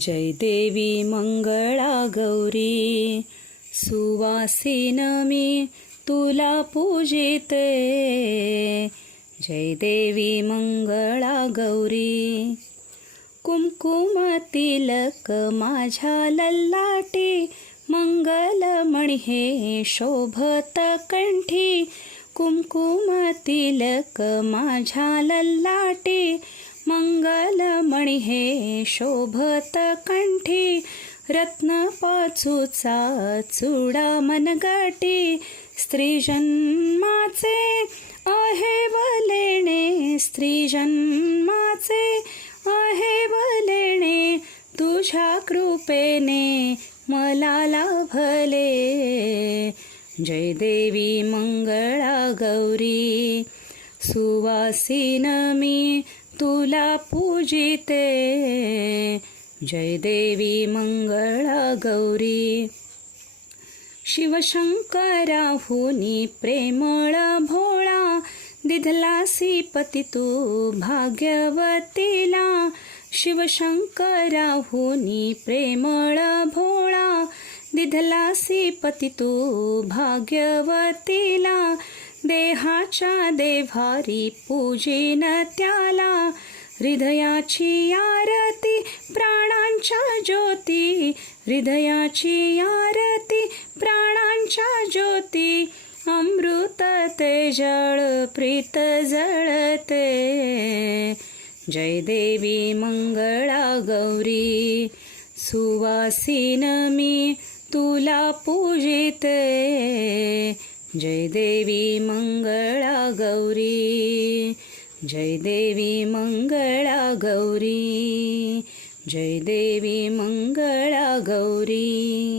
जय देवी मंगळा गौरी, सुवासिन मी तुला पूजिते. जय देवी मंगळा गौरी, कुमकुम तिलक माझ्या ललाटी, मंगलमणी हे शोभत कंठी. कुमकुम तिलक माझ्या ललाटी, मंगलमणी हे शोभत कंठी. रत्न पाचूचा चुडा मनगटी, स्त्री जन्माचे आहे वलेणे. स्त्री जन्माचे आहे वलेणे, तुझ्या कृपेने मला लाभले. जय देवी मंगळा गौरी, सुवासिन मी तुला पूजिते. जय देवी मंगळा गौरी, शिवशंकराहुनी प्रेमळ भोळा, दिधलासी पती तू भाग्यवतीला. शिवशंकराहुनी प्रेमळ भोळा, दिधलासी पती तू भाग्यवतीला. देहाच्या देव्हारी पूजिन त्याला, हृदयाची आरती प्राणांच्या ज्योती. हृदयाची आरती प्राणांच्या ज्योती, अमृत ते जळ प्रीत जळते. जय देवी मंगळा गौरी, सुवासिन मी तुला पूजिते. जय देवी मंगळा गौरी, जय देवी मंगळा गौरी, जय देवी मंगळा गौरी.